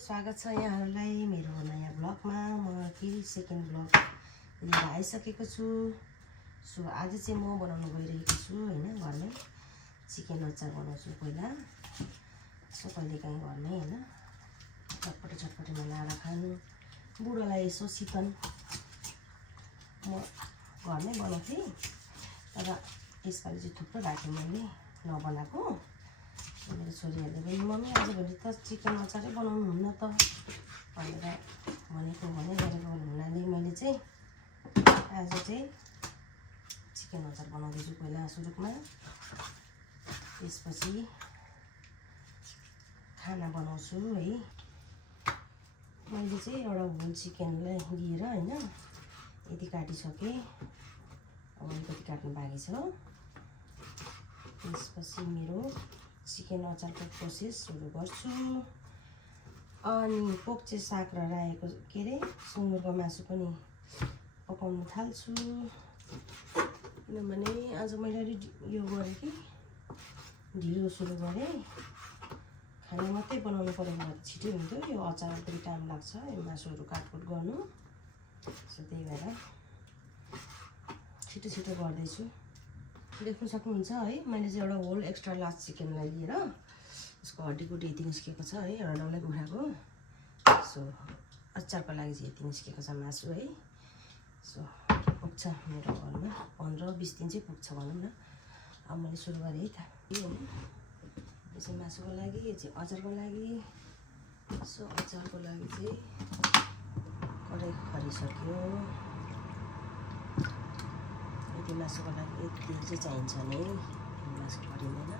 स्वागत छ यहाँहरूलाई मेरो नयाँ ब्लगमा। म फेरि सेकेन्ड ब्लग लिएर आइसकेको छु। सो आज चाहिँ म बनाउन गइरहेको छु हैन, घरमै चिकन अचार बनाउँछु। पहिला सो कहिलेकाहीँ घरमै हैन चटपटे लाएर खानु, बुढोलाई यसो शीतल म घरमै बनाउँथेँ, तर यसपालि चाहिँ थुप्रो राखेँ मैले नबनाएको। मेरो छोरीहरूले पनि मम्मी आजभोलि त चिकन अचारै बनाउनु हुन्न त भनेर भनेको गरेको हुनाले मैले चाहिँ आज चाहिँ चिकन अचार बनाउँदैछु पहिला सुरुमा। त्यसपछि खाना बनाउँछु है। मैले चाहिँ एउटा होल चिकनलाई लिएर हैन यति काटिसकेँ, अब अलिकति काट्नु बाँकी छ। त्यसपछि मेरो चिकन अचारको प्रोसेस सुरु गर्छु। अनि पोक्चे साग र रायोको के अरे सुँगुरको मासु पनि पकाउन थाल्छु, किनभने आज मैले अलि यो गरेँ कि ढिलो सुरु गरेँ। खाना मात्रै बनाउनु परेको भए छिटो हुन्थ्यो, यो अचार पनि टाइम लाग्छ यो मासुहरू काटकुट गर्नु। सो त्यही भएर छिटो गर्दैछु। देख्न सक्नुहुन्छ है, मैले चाहिँ एउटा होल एक्स्ट्रा लार्ज चिकनलाई लिएर यसको हड्डीकुडी यति निस्केको छ है, एउटा डल्लै कुखुराको। सो अचारको लागि चाहिँ यति निस्केको छ मासु है। सो पुग्छ मेरो घरमा 15-20 दिन चाहिँ पुग्छ भनौँ न। अब मैले सुरु गरेँ है त यो चाहिँ मासुको लागि, यो चाहिँ अचारको लागि। सो अचारको लागि चाहिँ कराई खरिसक्यो। यति मासुको लागि यति चाहिँ चाहिन्छ नै, मासु खरिँदैन।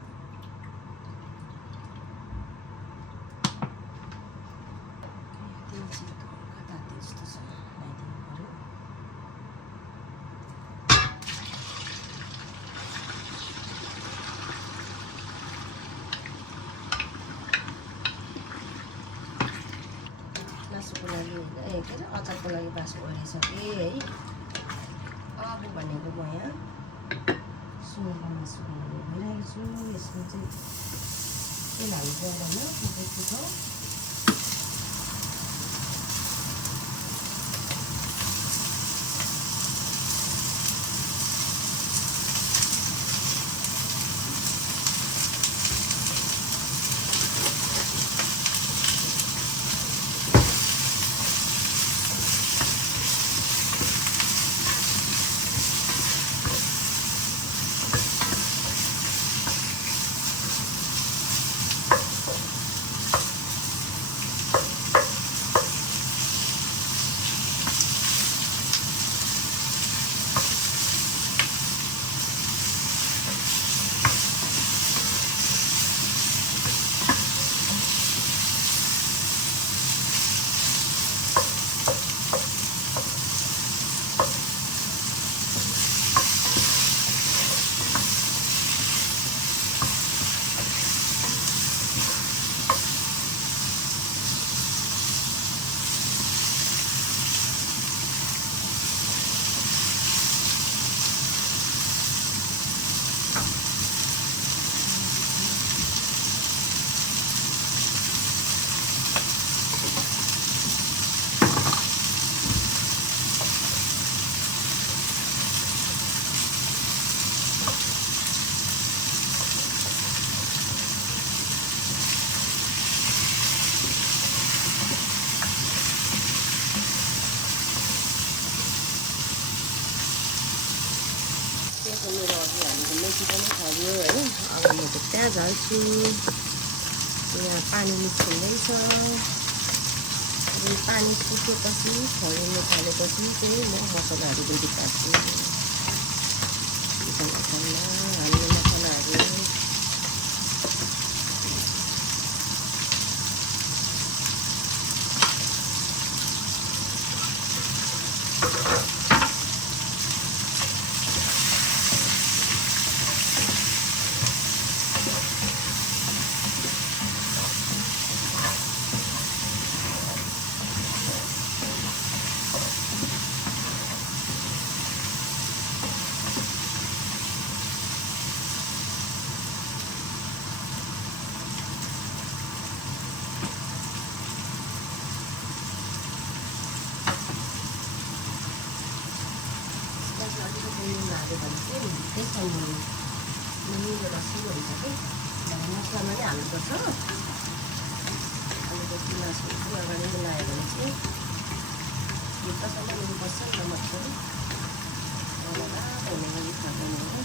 तेल चाहिँ कता जस्तो छ लगाइदिनु पऱ्यो। मासुको लागि के अरे अचारको लागि मासु गरिसकेँ है। अब भनेको म यहाँ सुँगुरको मासु बनाउनु गइरहेको छु। यसमा चाहिँ तेल हाल्नु पर्दैन, बेसी छ। मेरो अघि हामीले मेथी पनि खऱ्यो है। अब म त प्याज हाल्छु। यहाँ पानी निस्किँदैछ। पानी सुकेपछि खरिनु थालेपछि चाहिँ म मसलाहरू रेडी काट्छु। चिकन अचारमा हाल्ने मसलाहरू राख्यो भने चाहिँ त्यससँग मिलो रसिलो हुन्छ कि मसलामा नै हाल्नुपर्छ। अनि त्यो मासु चाहिँ अगाडि मिलायो भने चाहिँ भित्रसम्म लिनुपर्छ नि त मजाले हुने गरी खाँदैन हो।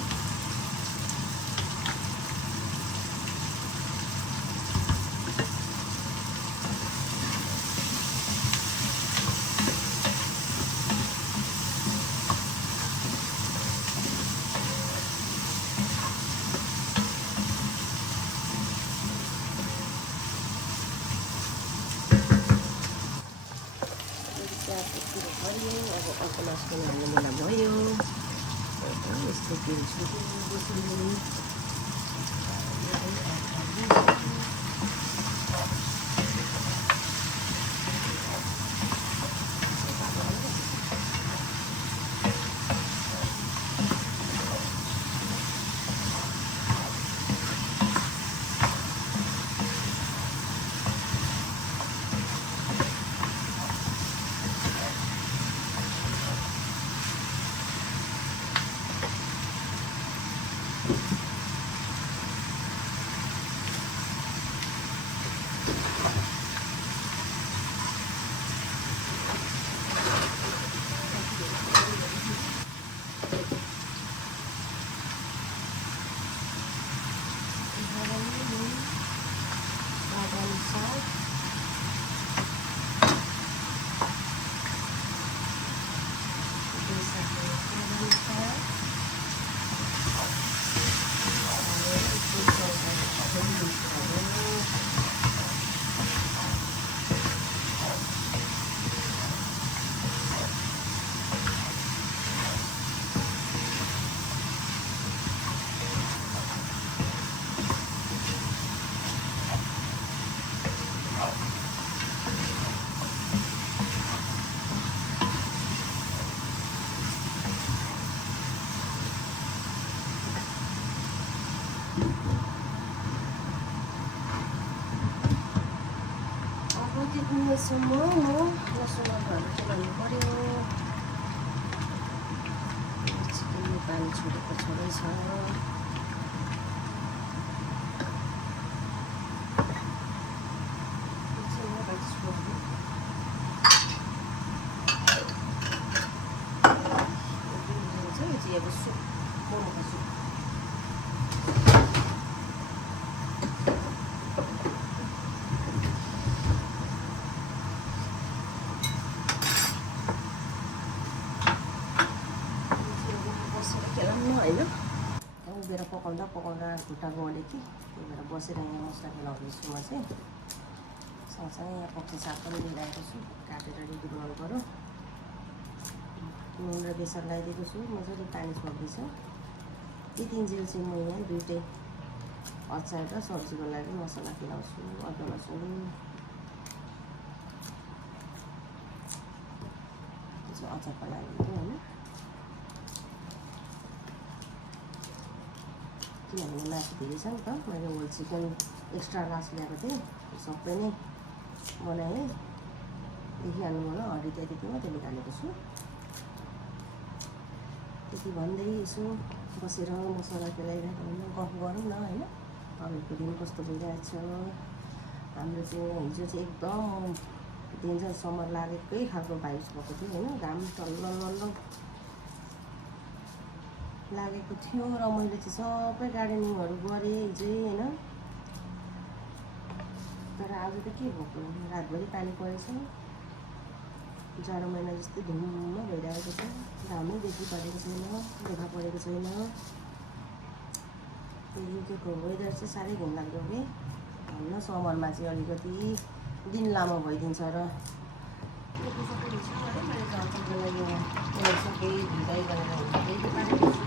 अब अर्को मासु हाल्ने बेला भयो। यस्तो पिल्छु त्यसम्म लसुन अदुवाहरू चलाउनु पर्यो। चिकनमा पानी छोडेको छँदैछ। अब सुप मोमोको सुप उभिएर पकाउँदा खुट्टा गल्यो कि त्यही भएर बसेर यहाँ मसला खेलाउँदैछु म चाहिँ। सँगसँगै यहाँ पक्की साग पनि मिलाएको छु, काटेर रेडी बनाउनु पऱ्यो। नुन र बेसन लगाइदिएको छु, मजाले पानी छोड्दैछ। यतिन्जेल चाहिँ म यहाँ दुइटै अचार र सब्जीको लागि मसला खेलाउँछु। अदुवा लसुन त्यो चाहिँ अचारको लागि होइन। किनभने मासु धेरै छ नि त, मैले होल चिकन एक्स्ट्रा रास ल्याएको थिएँ, सबै नै बनाएँ। देखिहाल्नु होला हड्डी त्यहाँदेखि मात्रै निकालेको छु। त्यति भन्दै यसो बसेर मसला खेलाइरहेको गफ गरौँ न होइन। अरूको दिन कस्तो भइरहेछ। हाम्रो चाहिँ हिजो चाहिँ एकदम दिन चाहिँ समर लागेकै खालको भाइब्स भएको थियो होइन। घाम टल्ल लागेको थियो र मैले चाहिँ सबै गार्डनिङहरू गरेँ हिजै होइन। तर आज त के भएको, रातभरि पानी परेछ। जाडो महिना जस्तै धुम्म भइरहेको छ। घामै बेसी परेको छैन, देखा परेको छैन। युकेको वेदर चाहिँ साह्रै घिनलाग्दो कि होइन। समरमा चाहिँ अलिकति दिन लामो भइदिन्छ र मैले चामचको लागि सबै भिजाइ गरेर हुन्छ पारेको छु।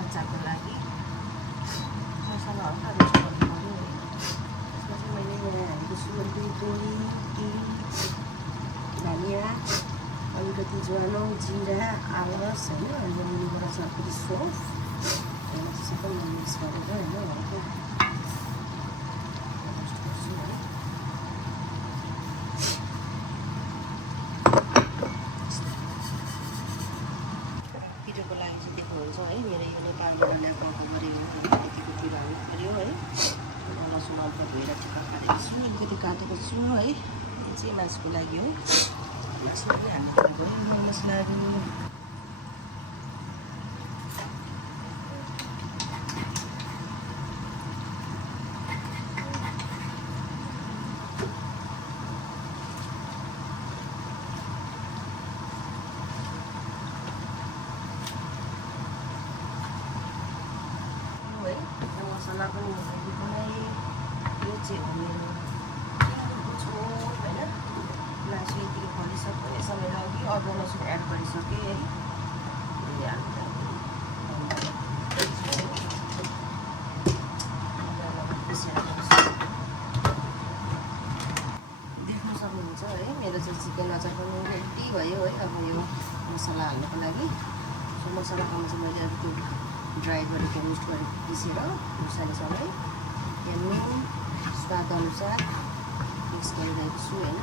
अचारको लागि मसला हल्का रोस्ट गर्नु पऱ्यो। त्यसमा चाहिँ मैले हालेको छु धनिया, अलिकति ज्वानो जिरा आलस होइन अनि मुनिबाट चाहिँ अलिकति सोफ सबै मिक्स गरेर होइन पिरोको लागि चाहिँ देख्नुहुन्छ है मेरो यो नेपाली बनाएको गरेको यतिको पिरो हाल्नु पऱ्यो है लसुन अदुवा धोएर टिका काटेको छु अलिकति काटेको छु है यो चाहिँ मासुको लागि हो मासुले हाल्नु पऱ्यो मसलाहरू मसला पनि रेडी बनाएँ यो चाहिँ हो मेरो छोप होइन मासु यतिको फलिसक्यो समय लाग्यो अदुवा लसुन एड गरिसकेँ है देख्न सक्नुहुन्छ है मेरो चाहिँ चिकन अचार पनि रेडी भयो है अब यो मसला हाल्नुको लागि मसलामा चाहिँ मैले अब त्यो ड्राई गरेको रोस्ट गरेको पिसेर मसालासँगै त्यहाँदेखि स्वादअनुसार मिक्स गरिरहेको छु होइन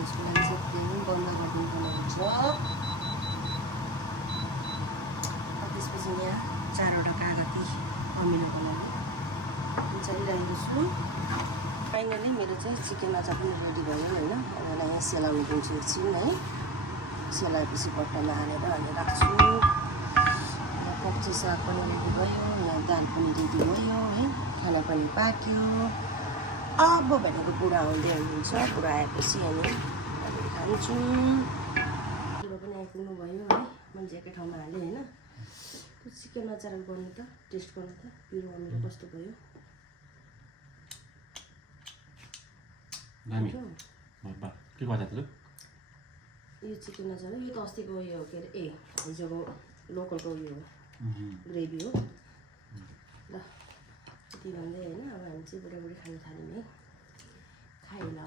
यसको लागि चाहिँ फ्लेम बन्द गरिदिनुपर्ने हुन्छ त्यसपछि यहाँ 4वटा कागती अमिलो बनाउनु चलिरहेको छु फाइनली मेरो चाहिँ चिकन अचार पनि रेडी भयो होइन अब यहाँ सेलाउनु दिन्छु एकछिन है सेलाएपछि बट्टामा हालेर अनि राख्छु कच्ची साग पनि रेडी भयो यहाँ दाल पनि रेडी भयो है खाना पनि पाक्यो अब भनेको बुढा आउँदै हुनुहुन्छ बुढा आएपछि हामी खान्छौँ बुढा पनि आइपुग्नु भयो है मान्छे एकै ठाउँमा हालेँ होइन त्यो चिकन अचार गर्नु त टेस्ट गर्नु त पिरो अमिलो कस्तो भयो यो चिकन अचार यो त अस्तिको उयो के अरे हिजोको लोकलको उयो हो ग्रेभी हो ल यति भन्दै होइन अब हामी चाहिँ बुढाबुढी खान थाल्यौँ है खाइ ल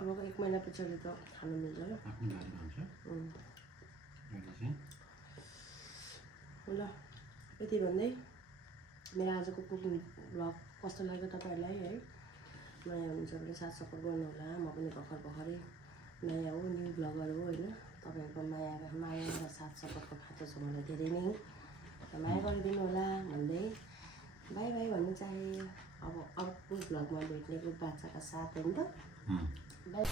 अब 1 महिना पछाडि त खानु मिल्दैन ल यति भन्दै मेरो आजको कुकिङ भ्लग कस्तो लाग्यो तपाईँहरूलाई है नयाँ हुनुहुन्छ भने साथ सपोर्ट गर्नु होला म पनि भर्खरै नयाँ हो न्यू भ्लगर हो होइन तपाईँहरूको माया र साथ सपोर्टको खाँचो छ मलाई धेरै नै माया गरिदिनु होला भन्दै बाई बाई भन्नु चाहे अब अर्को भ्लगमा भेट्ने बाछाका साथ होइन त बाई